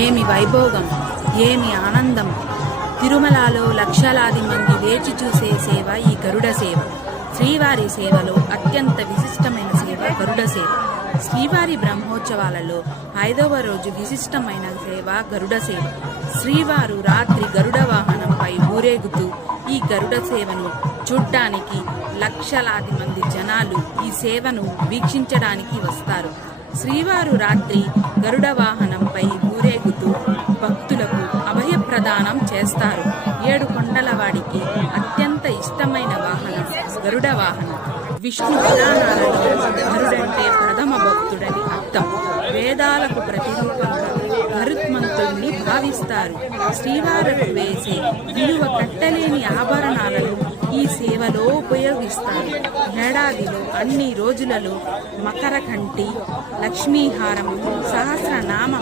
ఏమి వైభోగం, ఏమి ఆనందం! తిరుమలలో లక్షలాది మంది వేచి చూసే సేవ ఈ గరుడ సేవ. శ్రీవారి సేవలో అత్యంత విశిష్టమైన సేవ గరుడ సేవ. శ్రీవారి బ్రహ్మోత్సవాలలో 5వ రోజు విశిష్టమైన సేవ గరుడ సేవ. శ్రీవారు రాత్రి గరుడ వాహనంపై ఊరేగుతూ ఈ గరుడ సేవను చూడ్డానికి లక్షలాది మంది జనాలు ఈ సేవను వీక్షించడానికి వస్తారు. శ్రీవారు రాత్రి గరుడ వాహనంపై ఊరేగుతూ భక్తులకు అభయప్రదానం చేస్తారు. 7 కొండల వాడికి అత్యంత ఇష్టమైన వాహనం గరుడ వాహనం. విష్ణు పురాణాలలో గరుడంటే ప్రథమ భక్తుడని అర్థం. వేదాలకు ప్రతిరూపంగా గరుత్మంతుడిని భావిస్తారు. శ్రీవారికి వేసే విలువ కట్టలేని ఆభరణాలను ఈ సేవలో ఉపయోగిస్తారు. ఏడాదిలో అన్ని రోజులలో మకరకంఠి, లక్ష్మీహారం, సహస్రనామ